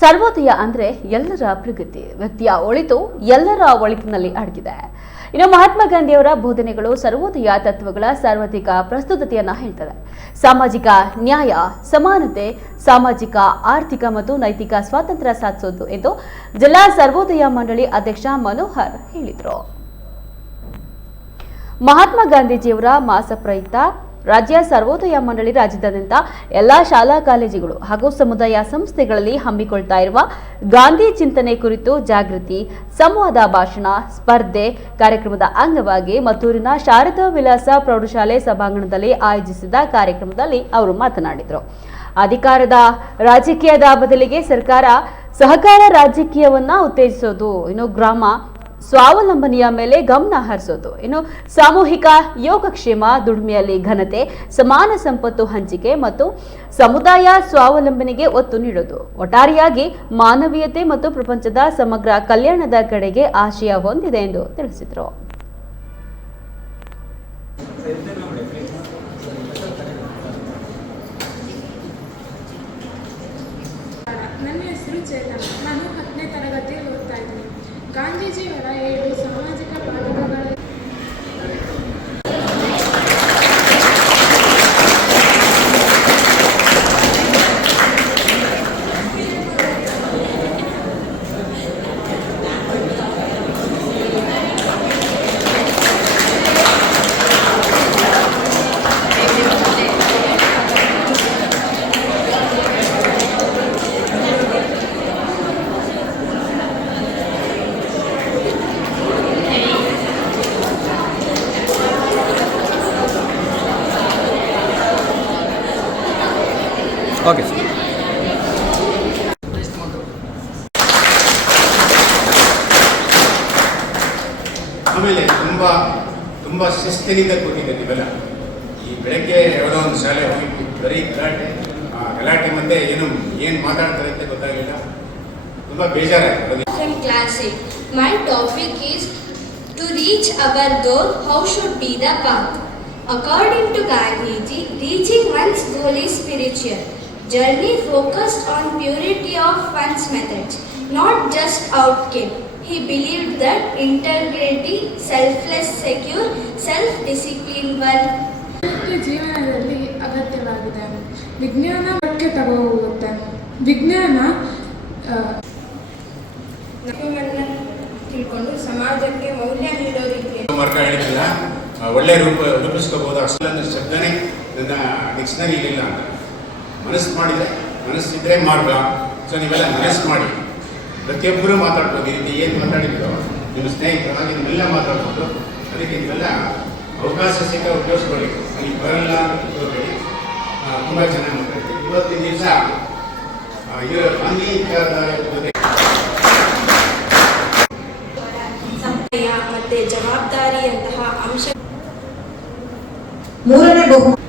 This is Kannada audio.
ಸರ್ವೋದಯ ಅಂದ್ರೆ ಎಲ್ಲರ ಪ್ರಗತಿ ವ್ಯಕ್ತಿಯ ಒಳಿತು ಎಲ್ಲರ ಒಳಿತಿನಲ್ಲಿ ಅಡಗಿದೆ. ಇನ್ನು ಮಹಾತ್ಮ ಗಾಂಧಿಯವರ ಬೋಧನೆಗಳು ಸರ್ವೋದಯ ತತ್ವಗಳ ಸಾರ್ವತ್ರಿಕ ಪ್ರಸ್ತುತತೆಯನ್ನ ಹೇಳ್ತದೆ. ಸಾಮಾಜಿಕ ನ್ಯಾಯ, ಸಮಾನತೆ, ಸಾಮಾಜಿಕ, ಆರ್ಥಿಕ ಮತ್ತು ನೈತಿಕ ಸ್ವಾತಂತ್ರ್ಯ ಸಾಧಿಸೋದು ಎಂದು ಜಿಲ್ಲಾ ಸರ್ವೋದಯ ಮಂಡಳಿ ಅಧ್ಯಕ್ಷ ಮನೋಹರ್ ಹೇಳಿದರು. ಮಹಾತ್ಮ ಗಾಂಧೀಜಿಯವರ ಮಾಸ ಪ್ರಯುಕ್ತ ರಾಜ್ಯ ಸರ್ವೋದಯ ಮಂಡಳಿ ರಾಜ್ಯದಾದ್ಯಂತ ಎಲ್ಲಾ ಶಾಲಾ ಕಾಲೇಜುಗಳು ಹಾಗೂ ಸಮುದಾಯ ಸಂಸ್ಥೆಗಳಲ್ಲಿ ಹಮ್ಮಿಕೊಳ್ತಾ ಇರುವ ಗಾಂಧಿ ಚಿಂತನೆ ಕುರಿತು ಜಾಗೃತಿ, ಸಂವಾದ ಭಾಷಣ, ಸ್ಪರ್ಧೆ ಕಾರ್ಯಕ್ರಮದ ಅಂಗವಾಗಿ ಮತ್ತೂರಿನ ಶಾರದಾ ವಿಲಾಸ ಪ್ರೌಢಶಾಲೆ ಸಭಾಂಗಣದಲ್ಲಿ ಆಯೋಜಿಸಿದ ಕಾರ್ಯಕ್ರಮದಲ್ಲಿ ಅವರು ಮಾತನಾಡಿದರು. ಅಧಿಕಾರದ ರಾಜಕೀಯದ ಬದಲಿಗೆ ಸರ್ಕಾರ ಸಹಕಾರ ರಾಜಕೀಯವನ್ನ ಉತ್ತೇಜಿಸೋದು. ಇನ್ನು ಗ್ರಾಮ ಸ್ವಾವಲಂಬನೆಯ ಮೇಲೆ ಗಮನ ಹರಿಸೋದು. ಇನ್ನು ಸಾಮೂಹಿಕ ಯೋಗಕ್ಷೇಮ, ದುಡಿಮೆಯಲ್ಲಿ ಘನತೆ, ಸಮಾನ ಸಂಪತ್ತು ಹಂಚಿಕೆ ಮತ್ತು ಸಮುದಾಯ ಸ್ವಾವಲಂಬನೆಗೆ ಒತ್ತು ನೀಡೋದು. ಒಟ್ಟಾರೆಯಾಗಿ ಮಾನವೀಯತೆ ಮತ್ತು ಪ್ರಪಂಚದ ಸಮಗ್ರ ಕಲ್ಯಾಣದ ಕಡೆಗೆ ಆಶಯ ಹೊಂದಿದೆ ಎಂದು ತಿಳಿಸಿದರು. ನನ್ನ ಹೆಸರು ನಾನು ಹತ್ತನೇ ತರಗತಿಯಲ್ಲಿ ಓದ್ತಾ ಇದ್ದೀನಿ. ಗಾಂಧೀಜಿಯವರ ಏಳು ಸಾಮಾಜಿಕ ಓಕೆ ಆಮೇಲೆ ತುಂಬ ತುಂಬ ಶಿಸ್ತಿನಿಂದ ಕೂತಿದ್ದೆ ನೀವೆಲ್ಲ. ಈ ಬೆಳಗ್ಗೆ ಯಾವುದೋ ಒಂದು ಶಾಲೆ ಹೋಗಿ ಬರೀ ಗಲಾಟೆ. ಆ ಗಲಾಟೆ ಮತ್ತೆ ಏನು ಏನು ಮಾತಾಡ್ತಾರೆ ಅಂತ ಗೊತ್ತಾಗಲಿಲ್ಲ. ತುಂಬ ಬೇಜಾರಾಗ್ತದೆ my topic is to reach our goal how should be the path according to Gandhiji reaching one's goal is spiritual Journey focused on purity of one's methods, not just outcome. He believed that integrity, selfless, secure, self-discipline were ಜೀವನದಲ್ಲಿ ಅಗತ್ಯವಾಗಿದೆ ವಿಜ್ಞಾನ ಮಟ್ಟಕ್ಕೆ ತಗೋಗುತ್ತೆ ವಿಜ್ಞಾನ ತಿಳ್ಕೊಂಡು ಸಮಾಜಕ್ಕೆ ಮೌಲ್ಯ ನೀಡೋ ರೀತಿಯಲ್ಲಿ ಮಾರ್ಕ ಹೇಳಿದ್ರಲ್ಲ ಒಳ್ಳೆ ರೂಪ ರೂಪಿಸ್ಕೋಬಹುದು ಅಷ್ಟೊಂದು ಶಬ್ದನೇ ನನ್ನ ಡಿಕ್ಷನರಿಲಿಲ್ಲ ಅಂತ ಮನಸ್ಸು ಮಾಡಿದರೆ ಮನಸ್ಸಿದ್ರೆ ಮಾರ್ಗ ಸೊ ನೀವೆಲ್ಲ ಮನಸ್ಸು ಮಾಡಿ. ಪ್ರತಿಯೊಬ್ಬರು ಮಾತಾಡ್ಬೋದು. ಈ ರೀತಿ ಏನು ಮಾತಾಡಿದ್ರು ನಿಮ್ಮ ಸ್ನೇಹಿತರು ಹಾಗೆ ನೀವೆಲ್ಲ ಮಾತಾಡ್ಬೋದು. ಅದಕ್ಕೆ ನೀವೆಲ್ಲ ಅವಕಾಶ ಸಿಕ್ಕ ಉಪಯೋಗಿಸ್ಕೊಳ್ಳಿ ಅಲ್ಲಿ ಬರಲ್ಲ ಅಂತ ತಿಳ್ಕೊಬೇಡಿ ತುಂಬ ಚೆನ್ನಾಗಿ ಮಾತಾಡ್ತೀವಿ. ಇವತ್ತಿನ ದಿವಸ ಸಮಯ ಮತ್ತೆ ಜವಾಬ್ದಾರಿಯಂತಹ ಅಂಶ ಮೂರನೇ ಬಹುಮಾನ